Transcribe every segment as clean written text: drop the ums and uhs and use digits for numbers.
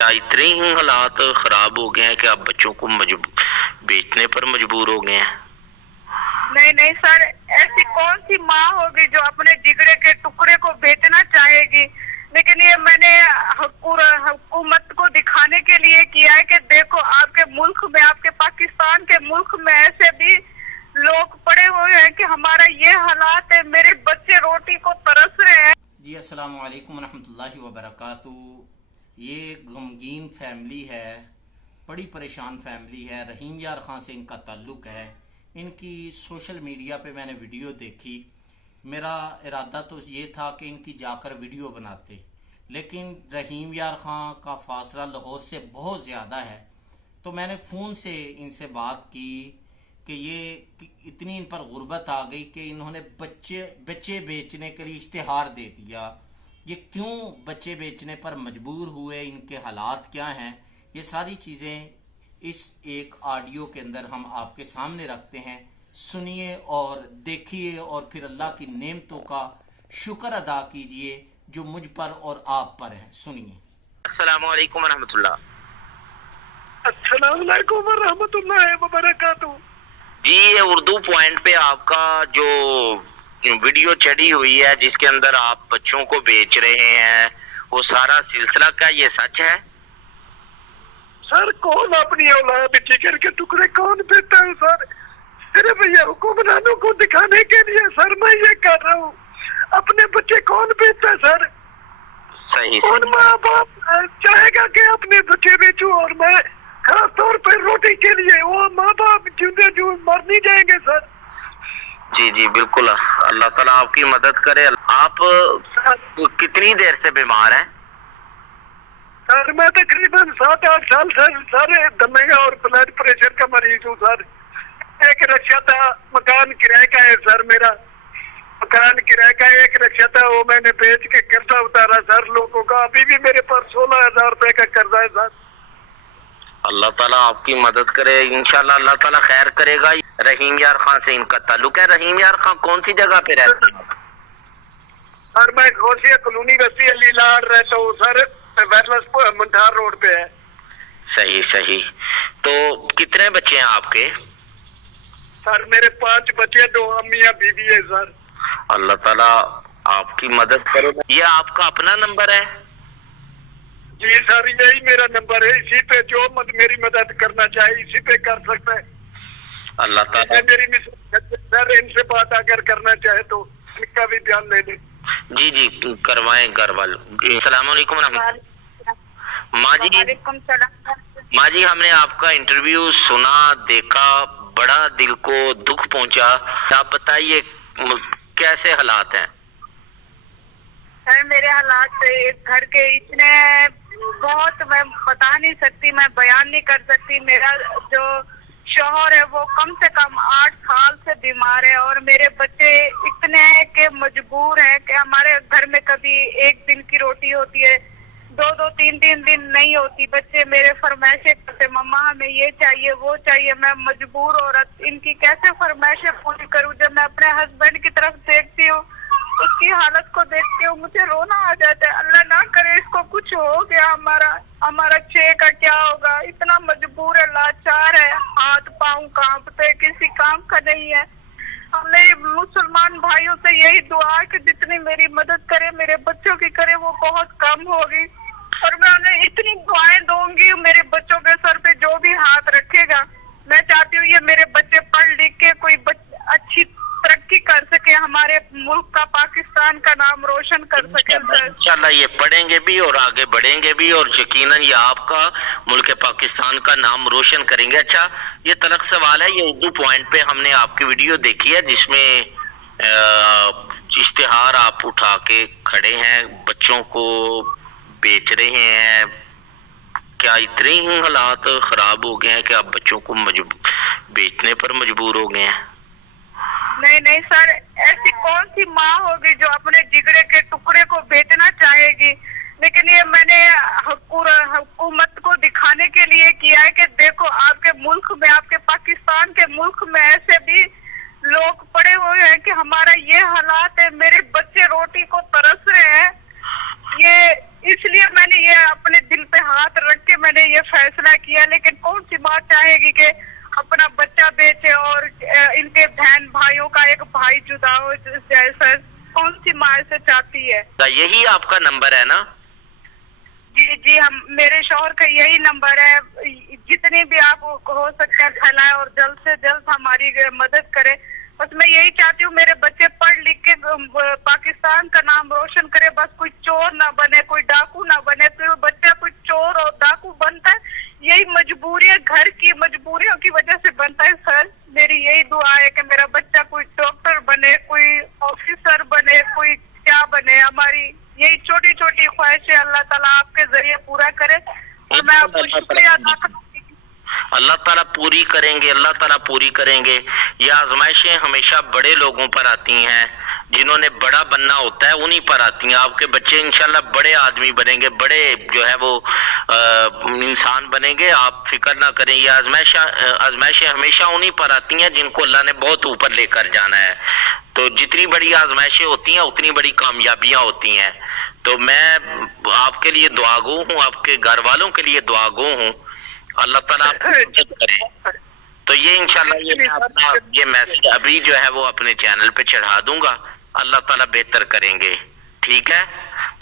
क्या इतने ही हालात खराब हो गए हैं कि आप बच्चों को बेचने पर मजबूर हो गए हैं? नहीं नहीं सर, ऐसी कौन सी माँ होगी जो अपने जिगरे के टुकड़े को बेचना चाहेगी। लेकिन ये मैंने हुकूमत को दिखाने के लिए किया है कि देखो आपके मुल्क में, आपके पाकिस्तान के मुल्क में ऐसे भी लोग पड़े हुए हैं कि हमारा ये हालात है, मेरे बच्चे रोटी को तरस रहे हैं। जी अस्सलाम वालेकुम रहमतुल्लाहि व बरकातुहू। ये गमगीन फैमिली है, बड़ी परेशान फैमिली है। रहीम यार ख़ान से इनका ताल्लुक़ है। इनकी सोशल मीडिया पे मैंने वीडियो देखी। मेरा इरादा तो ये था कि इनकी जाकर वीडियो बनाते, लेकिन रहीम यार ख़ान का फासला लाहौर से बहुत ज़्यादा है। तो मैंने फ़ोन से इनसे बात की कि ये इतनी इन पर गुर्बत आ गई कि इन्होंने बच्चे बेचने के लिए इश्तिहार दे दिया। ये क्यों बच्चे बेचने पर मजबूर हुए, इनके हालात क्या हैं, ये सारी चीज़ें इस एक ऑडियो के अंदर हम आपके सामने रखते हैं। सुनिए और देखिए और फिर अल्लाह की नेमतों का शुक्र अदा कीजिए जो मुझ पर और आप पर है। सुनिए। अस्सलाम वालेकुम रहमतुल्लाह। अस्सलाम वालेकुम रहमतुल्लाहि व बरकातुहू। जी, ये उर्दू पॉइंट पे आपका जो वीडियो चढ़ी हुई है जिसके अंदर आप बच्चों को बेच रहे हैं, वो सारा सिलसिला क्या ये सच है? सर कौन अपनी औलाद जिगर के टुकड़े कौन बेचता है सर? सिर्फ ये हुक्मरानों को दिखाने के लिए सर मैं ये कर रहा हूँ। अपने बच्चे कौन बेचता है सर? सही। कौन माँ बाप चाहेगा कि अपने बच्चे बेचूं? और मैं खास तौर पर रोटी के लिए, वो माँ बाप जिंदे जो मर नहीं जाएंगे सर। जी जी बिल्कुल, अल्लाह ताला आपकी मदद करे। आप कितनी देर से बीमार हैं? सर मैं तकरीबन 7-8 साल सर सारे दमे का और ब्लड प्रेशर का मरीज हूँ सर। एक रिक्शा था, मकान किराए का है सर, मेरा मकान किराए का एक रिक्शा था, वो मैंने बेच के कर्जा उतारा सर लोगों का। अभी भी मेरे पास 16,000 रुपए का कर्जा है सर। अल्लाह ताला आपकी मदद करे, इंशाल्लाह अल्लाह ताला खैर करेगा। रहीम यार खान से इनका ताल्लुक है। रहीम यार खान कौन सी जगह पे रहते हैं? सर मैं घोसिया कॉलोनी बस्ती अली लाड रहता हूँ सर, मंठार रोड पे है। सही सही। तो कितने बच्चे हैं आपके? सर मेरे 5 बच्चे, 2 अम्मियाँ बीबी है सर। अल्लाह ताला आपकी मदद करे। ये आपका अपना नंबर है? जी सर यही मेरा नंबर है, इसी पे जो मेरी मदद करना चाहे इसी पे कर सकता है। अल्लाह ताला मेरी सर इनसे बात अगर करना चाहे तो इनका भी ध्यान ले ले। जी जी करवाएं घर वालों। अस्सलाम वालेकुम माँ जी। माँ जी, हमने आपका इंटरव्यू सुना, देखा, बड़ा दिल को दुख पहुंचा। आप बताइए कैसे हालात हैं? सर मेरे हालात घर के इतने बहुत, मैं बता नहीं सकती, मैं बयान नहीं कर सकती। मेरा जो शौहर है वो कम से कम 8 साल से बीमार है और मेरे बच्चे इतने हैं कि मजबूर हैं कि हमारे घर में कभी एक दिन की रोटी होती है, 2-2, 3-3 दिन नहीं होती। बच्चे मेरे फरमाइशें करते, मम्मा हमें ये चाहिए वो चाहिए। मैं मजबूर औरत इनकी कैसे फरमाइशें पूरी करूं? जब मैं अपने हस्बैंड की तरफ देखती हूँ, उसकी हालत को देखती हूँ, मुझे रोना आ जाता है। अल्लाह ना करे इसको कुछ हो गया, हमारा 6 का क्या होगा? इतना मजबूर है, लाचार है, हाथ पाँव कांपते, किसी काम का नहीं है। हमने मुसलमान भाइयों से यही दुआ है कि जितनी मेरी मदद करे, मेरे बच्चों की करे, वो बहुत कम होगी। और मैं उन्हें इतनी दुआएं दूंगी, मेरे बच्चों के सर पे जो भी हाथ रखेगा। मैं चाहती हूँ ये मेरे बच्चे पढ़ लिख के कोई अच्छी तरक्की कर सके, हमारे मुल्क का, पाकिस्तान का नाम रोशन कर सके। इंशाल्लाह ये पढ़ेंगे भी और आगे बढ़ेंगे भी और यकीनन ये आपका मुल्क पाकिस्तान का नाम रोशन करेंगे। अच्छा, ये तलक सवाल है, ये उर्दू पॉइंट पे हमने आपकी वीडियो देखी है जिसमें इश्तिहार आप उठा के खड़े हैं, बच्चों को बेच रहे हैं। क्या इतने ही हालात खराब हो गए हैं कि आप बच्चों को बेचने पर मजबूर हो गए हैं? नहीं नहीं सर, ऐसी कौन सी माँ होगी जो अपने जिगरे के टुकड़े को बेचना चाहेगी। लेकिन ये मैंने हुकूमत को दिखाने के लिए किया है कि देखो आपके मुल्क में, आपके पाकिस्तान के मुल्क में ऐसे भी लोग पड़े हुए हैं कि हमारा ये हालात है, मेरे बच्चे रोटी को तरस रहे हैं। ये इसलिए मैंने ये अपने दिल पे ہاتھ رکھ کے میں نے یہ فیصلہ کیا, لیکن کون سی ماں چاہے گی کہ اپنا بچہ بیچے اور ان کے بہن بھائیوں کا ایک بھائی جدا ہو جائے سر؟ کون سی ماں ایسے چاہتی ہے؟ یہی آپ کا نمبر ہے نا؟ جی میرے شوہر کا یہی نمبر ہے. جتنی بھی آپ ہو سکتے ہیں پھیلائیں اور جلد سے جلد ہماری مدد کرے. بس میں یہی چاہتی ہوں میرے بچے پڑھ لکھ کے پاکستان کا نام روشن کرے, بس کوئی چور نہ بنے, کوئی ڈاکو نہ بنے. پھر بچہ کوئی چور اور ڈاکو بنتا ہے, یہی مجبوری ہے, گھر کی مجبوریوں کی وجہ سے بنتا ہے سر. میری یہی دعا ہے کہ میرا بچہ کوئی ڈاکٹر بنے, کوئی آفیسر بنے, کوئی کیا بنے. ہماری یہی چھوٹی چھوٹی خواہش ہے, اللہ تعالیٰ آپ کے ذریعے پورا کرے. اور میں آپ کو شکریہ ادا کروں. اللہ تعالیٰ پوری کریں گے, اللہ تعالیٰ پوری کریں گے. یہ آزمائشیں ہمیشہ بڑے لوگوں پر آتی ہیں, جنہوں نے بڑا بننا ہوتا ہے انہی پر آتی ہیں. آپ کے بچے انشاءاللہ بڑے آدمی بنیں گے, بڑے جو ہے وہ انسان بنیں گے, آپ فکر نہ کریں. یہ آزمائشیں ہمیشہ انہی پر آتی ہیں جن کو اللہ نے بہت اوپر لے کر جانا ہے. تو جتنی بڑی آزمائشیں ہوتی ہیں اتنی بڑی کامیابیاں ہوتی ہیں. تو میں آپ کے لیے دعا گو ہوں, آپ کے گھر والوں کے لیے دعا گو ہوں. اللہ تعالیٰ آپ کو مدد کرے. تو یہ انشاءاللہ میں اپنا یہ میسج ابھی جو ہے وہ اپنے چینل پہ چڑھا دوں گا. اللہ تعالیٰ بہتر کریں گے, ٹھیک ہے؟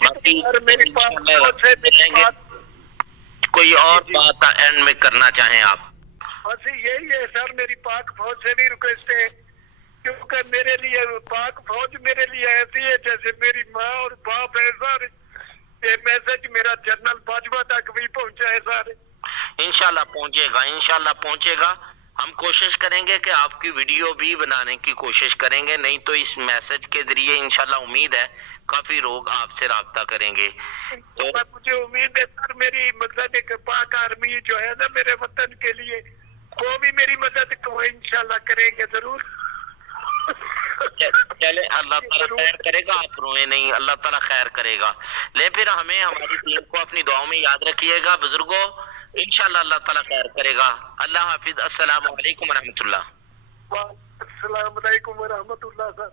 باقی کوئی اور بات اینڈ میں کرنا چاہیں آپ؟ بس یہی ہے سر, میری پاک فوج سے بھی ریکویسٹ ہے, کیونکہ میرے لیے پاک فوج میرے لیے ایسی ہے جیسے میری ماں اور باپ ہے سر. یہ میسج میرا جنرل باجوہ تک بھی پہنچا ہے سر. انشاءاللہ پہنچے گا, انشاءاللہ پہنچے گا. ہم کوشش کریں گے کہ آپ کی ویڈیو بھی بنانے کی کوشش کریں گے, نہیں تو اس میسج کے ذریعے انشاءاللہ امید ہے کافی لوگ آپ سے رابطہ کریں گے. تو مجھے امید ہے سر میری مطلب ایک پاک آرمی جو ہے نا میرے وطن کے لیے, وہ بھی میری مدد کو انشاءاللہ کریں گے ضرور. چلے اللہ تعالیٰ خیر کرے گا, آپ روئے نہیں, اللہ تعالیٰ خیر کرے گا. لے پھر ہمیں ہماری ٹیم کو اپنی دعاؤں میں یاد رکھیے گا بزرگوں, انشاءاللہ اللہ تعالیٰ خیر کرے گا. اللہ حافظ. السلام علیکم ورحمۃ اللہ. السلام علیکم ورحمۃ اللہ سر.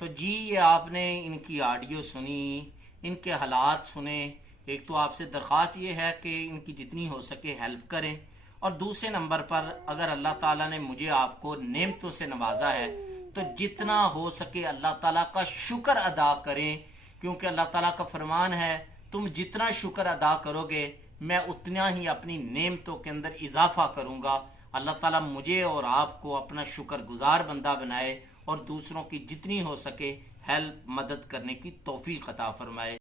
تو جی یہ آپ نے ان کی آڈیو سنی, ان کے حالات سنے. ایک تو آپ سے درخواست یہ ہے کہ ان کی جتنی ہو سکے ہیلپ کریں, اور دوسرے نمبر پر اگر اللہ تعالیٰ نے مجھے آپ کو نعمتوں سے نوازا ہے تو جتنا ہو سکے اللہ تعالیٰ کا شکر ادا کریں, کیونکہ اللہ تعالیٰ کا فرمان ہے تم جتنا شکر ادا کرو گے میں اتنا ہی اپنی نعمتوں کے اندر اضافہ کروں گا. اللہ تعالیٰ مجھے اور آپ کو اپنا شکر گزار بندہ بنائے اور دوسروں کی جتنی ہو سکے ہیلپ مدد کرنے کی توفیق عطا فرمائے.